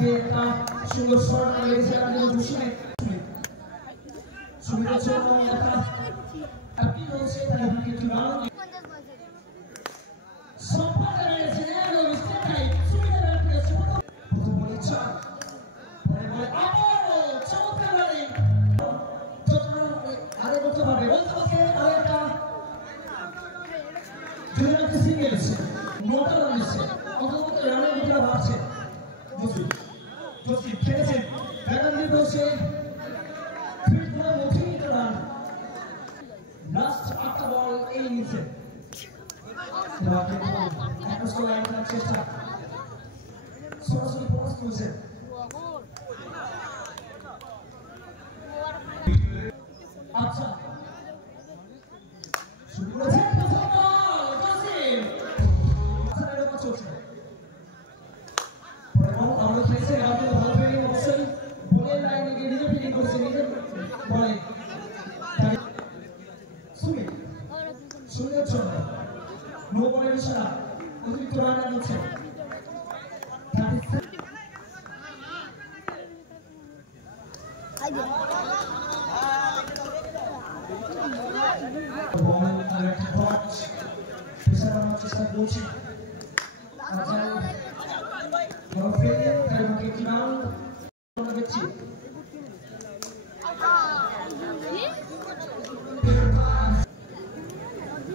দিয়ে একটা সুন্দর শট লেগেছে আমাদের জুসিনে সুবিধার জন্য একটা আপনি রয়েছে তাই কিন্তু ভালো সম্পর্ক রয়েছে এবং সেটাই সুবিধার রয়েছে প্রথম বলে চার পরে বলে আবারও চমৎকার রানিং যতটা আগে করতে পারবে বলতে বলতে আর একটা দুজনকে সিঙ্গেলস নটা রান দিচ্ছে অন্তত রানের গতিটা বাড়ছে জসিম খেলেছেন ব্যাটার দিয়ে বসে ফিল্ডগুলো মুঠিয়ে রান লাস্ট 8টা বল এই ইনিংসে একটা স্কোর লাইন করার চেষ্টা সরাসরি প্রকাশ করেছেন আচ্ছা শুরু করেছেন প্রথম বল জসিম আচ্ছা এটা চলছে আমরা খেলেছি আমাদের ভালো ফিল্ডিং অবশ্যই বলের লাইনে গিয়ে নিজে ফিল্ডিং করছে নিজে বলে সুমিত সুন্দর জন্য নো বলের ইশারা অতিরিক্ত রান দিচ্ছে চেষ্টা করছি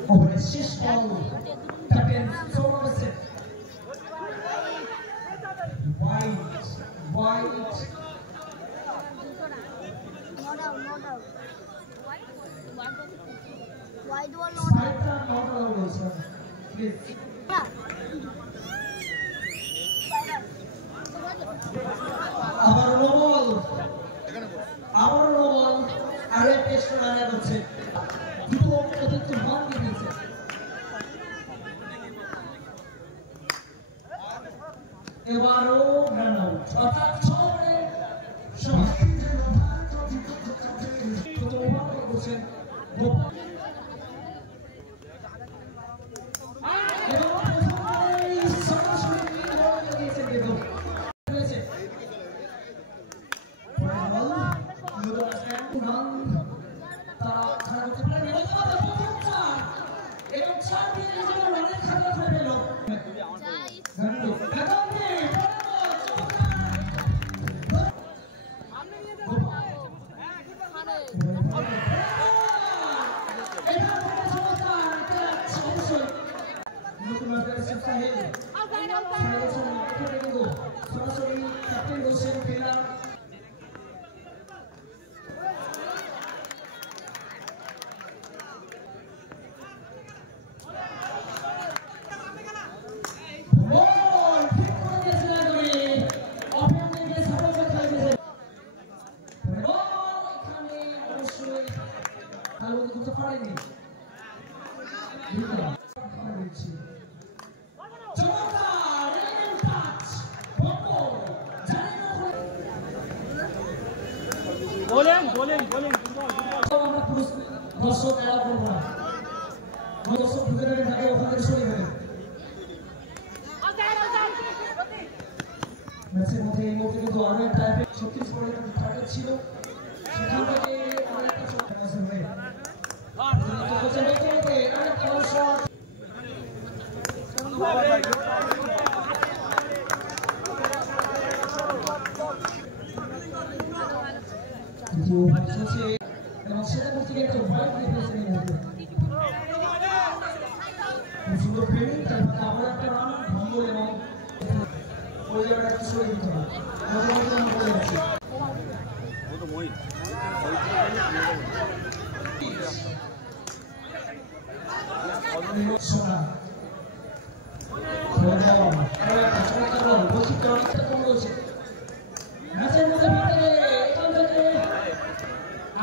over the six ball, Captain Somerset. Wide. Wide one not out, sir. Please. Our no ball. Are test run হচ্ছে দুটো অতিরিক্ত রান দিয়েছে এবারও রান আউট অর্থাৎ 6 ওভারে সমান প্রথম ওভার করছেন গোপাল এবং প্রথমে সরাসরি বল দিয়েছেন কিন্তু হয়েছে রান তারা খেলা করতে পারেন এবং 4 দিয়ে নিজের রানের খাতা করে পেল সরাসরি ক্যাপ্টেন হোসেন খেলার করতে পারেনি বলেন আমরা দর্শক এরা করবো না দর্শক ঢুকে দেবেন তাকে ওখান থেকে সরিয়ে দেবেন ম্যাচের মধ্যে এই মুহূর্তে কিন্তু আরো একটা 36 বলের টার্গেট ছিল সেখান থেকে অনেকটা সময় হয়ে আরেকটা শট এবং সেটা করতে গিয়ে একটা ওয়াইড দিয়ে ফেলেছেন এই মুহূর্তে সুন্দর ফিল্ডিং তারপরে আবার একটা রান ভঙ্গ এবং ওই জায়গাটা একটু সরে দিতে হবে বলে যাচ্ছে সোনা বৈচিত্র্য অনেকটা কম রয়েছে ম্যাচের মধ্যে এখান থেকে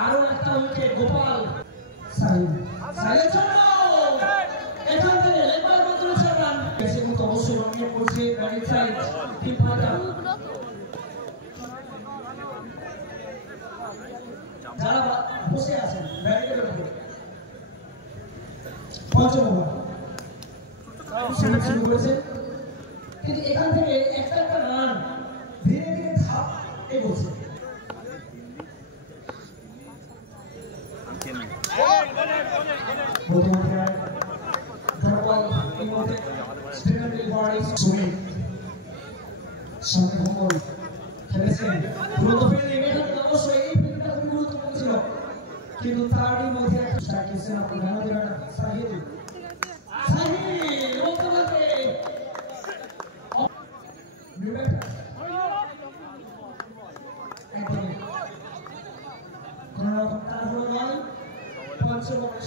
আরো একটা উইকেট গোপাল এখান থেকে লেবার মাত্র 6 রান ম্যাচের মতো অবশ্যই রঙিয়ে পড়ছে গাড়ির সাইড টিম পাতা যারা বসে আছেন ব্যারিকেডের উপরে পঞ্চম ওভার শুরু করেছে কিন্তু এখান থেকে একটা রান ধীরে ধীরে ধাপ এগোচ্ছে। কিন্তু তারই মধ্যে একটা খেলছেন আপনার সাহিল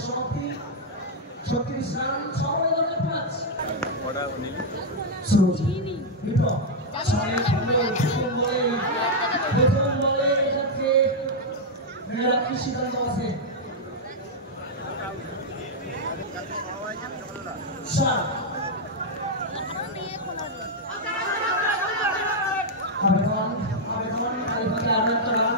সমাপ্তি 36 রান 6 বলে 5 প্রথম বলে এটাকে মেরাকি সিদ্ধান্ত আছে আবেদন আরো একটা রান